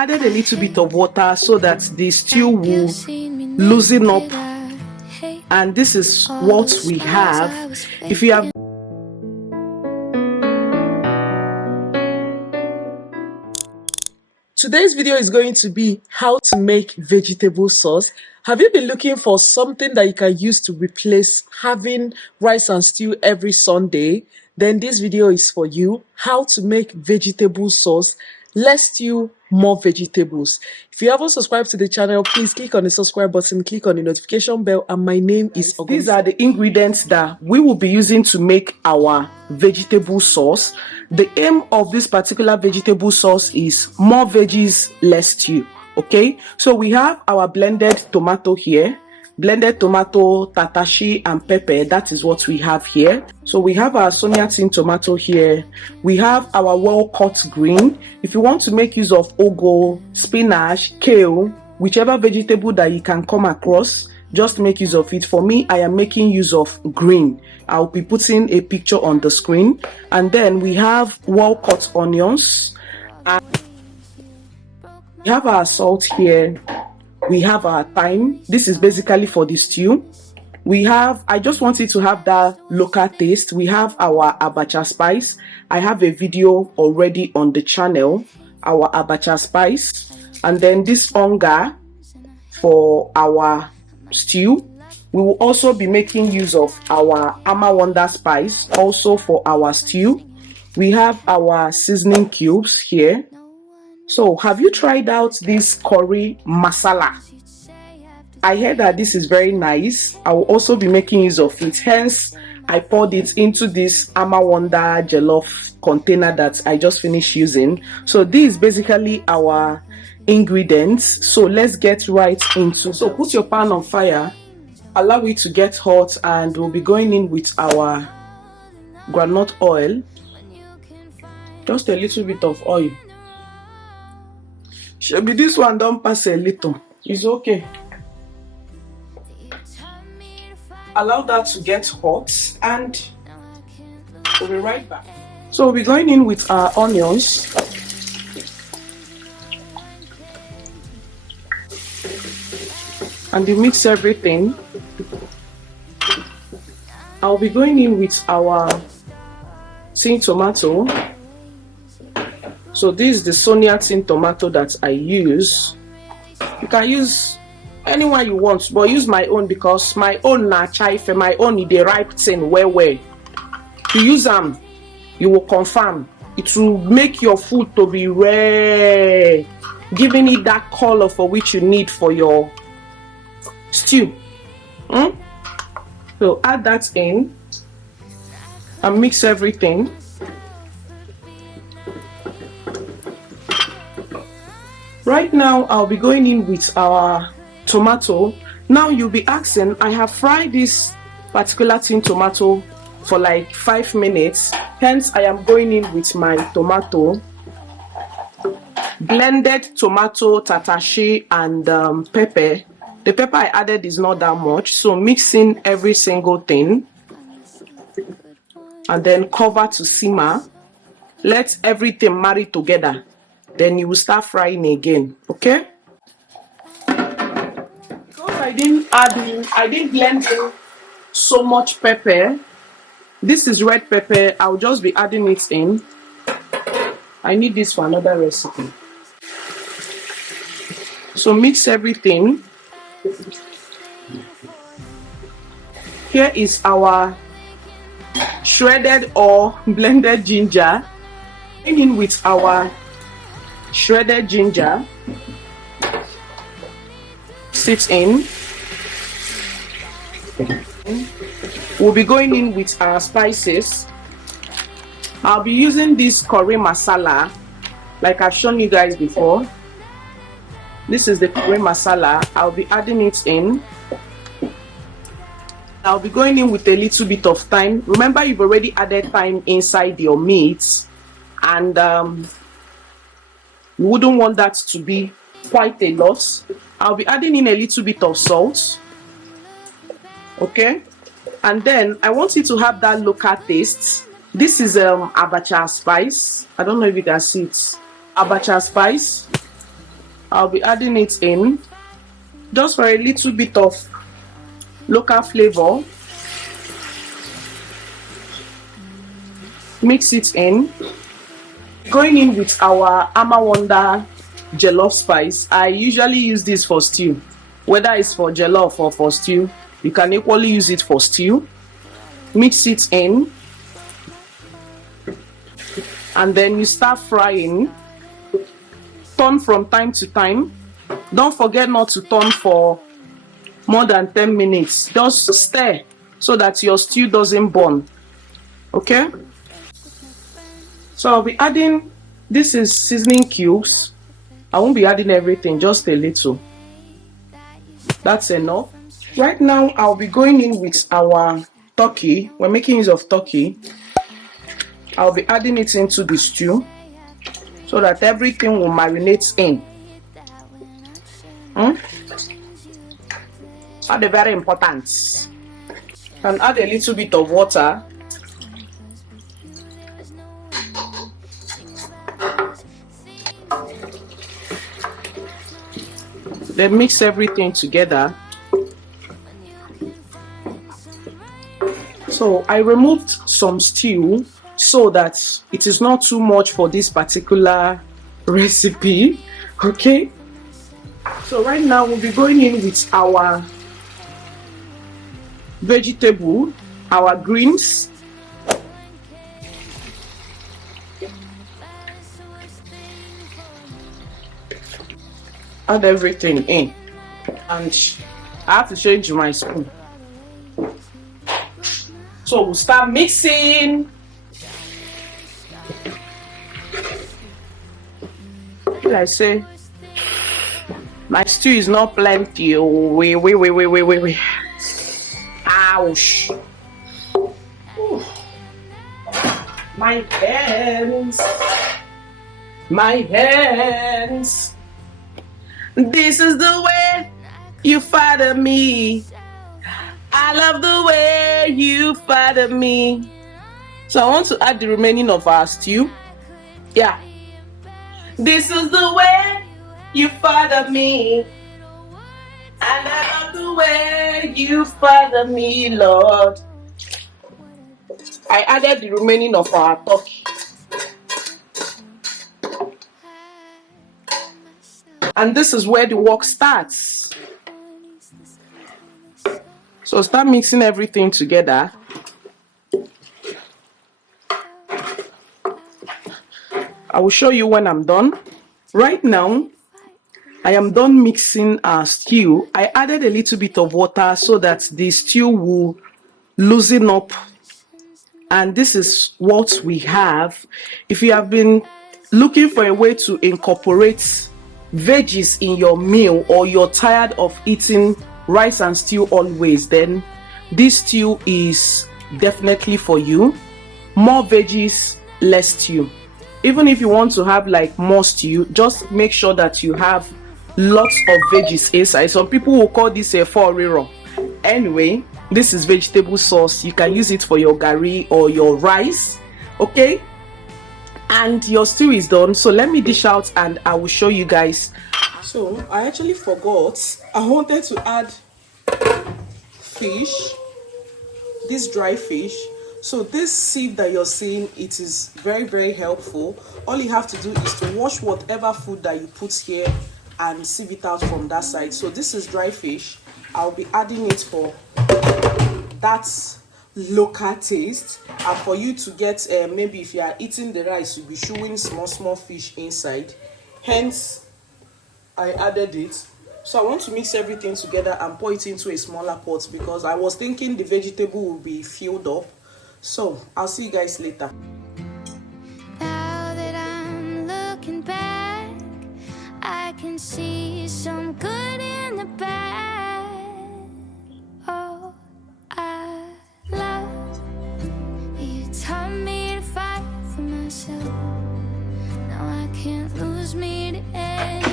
added a little bit of water so that the stew will loosen up, and this is what we have. If you have Today's video is going to be how to make vegetable sauce. Have you been looking for something that you can use to replace having rice and stew every Sunday? Then this video is for you. How to make vegetable sauce, less stew, more vegetables. If you haven't subscribed to the channel, please click on the subscribe button, click on the notification bell, and my name is Ogom'S. These are the ingredients that we will be using to make our vegetable sauce. The aim of this particular vegetable sauce is more veggies, less stew. Okay, so we have our blended tomato here, blended tomato, tatashi, and pepper. That is what we have here. So we have our Sonia tin tomato here. We have our well-cut green. If you want to make use of ugu, spinach, kale, whichever vegetable that you can come across, just make use of it. For me, I am making use of green. I'll be putting a picture on the screen. And then we have well-cut onions. And we have our salt here. We have our thyme. This is basically for the stew. We have, I just wanted to have that local taste. We have our abacha spice. I have a video already on the channel, our abacha spice. And then this onga for our stew. We will also be making use of our Amawanda spice also for our stew. We have our seasoning cubes here. So have you tried out this curry masala? I heard that this is very nice. I will also be making use of it. Hence, I poured it into this Amawanda jollof container that I just finished using. So this is basically our ingredients. So let's get right into. So put your pan on fire, allow it to get hot, and we'll be going in with our groundnut oil. Just a little bit of oil. Maybe this one don't pass a little. It's okay. Allow that to get hot, and we'll be right back. So we'll be going in with our onions. And you mix everything. I'll be going in with our tin tomato. So this is the Sonia tin tomato that I use. You can use anyone you want, but use my own because my own na chaife, my own is the ripe tin well. To use them, you will confirm. It will make your food to be rare, giving it that color for which you need for your stew. So add that in and mix everything. Right now, I'll be going in with our tomato. Now you'll be asking, I have fried this particular tin tomato for like 5 minutes. Hence, I am going in with my tomato, blended tomato, tatashi, and pepper. The pepper I added is not that much, so mix in every single thing and then cover to simmer. Let everything marry together. Then you will start frying again. Okay? Because I didn't blend in so much pepper. This is red pepper. I'll just be adding it in. I need this for another recipe. So mix everything. Here is our shredded or blended ginger. In with our shredded ginger. Sit in. We'll be going in with our spices. I'll be using this curry masala like I've shown you guys before. This is the curry masala. I'll be adding it in. I'll be going in with a little bit of thyme. Remember, you've already added thyme inside your meat, and you wouldn't want that to be quite a lot. I'll be adding in a little bit of salt. Okay, and then I want you to have that local taste. This is abacha spice. I don't know if you can see it. Abacha spice. I'll be adding it in just for a little bit of local flavor. Mix it in. Going in with our Ama Wonder jollof spice. I usually use this for stew, whether it's for jollof or for stew. You can equally use it for stew. Mix it in, and then you start frying. Turn from time to time. Don't forget not to turn for more than 10 minutes. Just stir so that your stew doesn't burn. Okay, so I'll be adding, this is seasoning cubes. I won't be adding everything, just a little. That's enough. Right now I'll be going in with our turkey. We're making use of turkey. I'll be adding it into the stew so that everything will marinate in. That's very important. And add a little bit of water. Then mix everything together. So I removed some stew so that it is not too much for this particular recipe. Okay, so right now we'll be going in with our vegetable, our greens. Add everything in, and I have to change my spoon. So we'll start mixing. Like I say, my stew is not plenty. Wait. Ouch. Ooh. My hands. This is the way you father me. I love the way you father me. So I want to add the remaining of our stew. Yeah. This is the way you father me. And I love the way you father me, Lord. I added the remaining of our turkey. And this is where the work starts. So start mixing everything together. I will show you when I'm done. Right now, I am done mixing our stew. I added a little bit of water so that the stew will loosen up. And this is what we have. If you have been looking for a way to incorporate veggies in your meal, or you're tired of eating rice and stew always, then this stew is definitely for you. More veggies, less stew. Even if you want to have like more stew, just make sure that you have lots of veggies inside. Some people will call this a foriro. Anyway, this is vegetable sauce. You can use it for your gari or your rice. Okay, and your stew is done. So let me dish out and I will show you guys. So I actually forgot, I wanted to add fish, this dry fish. So this sieve that you're seeing, it is very, very helpful. All you have to do is to wash whatever food that you put here and sieve it out from that side. So this is dry fish. I'll be adding it for that local taste, and for you to get maybe if you are eating the rice, you'll be showing small fish inside. Hence I added it. So I want to mix everything together and pour it into a smaller pot, because I was thinking the vegetable will be filled up. So I'll see you guys later. Now that I'm looking back, I can see some good in the bad. Oh, I love you, taught me to fight for myself. Now I can't lose me to anyone.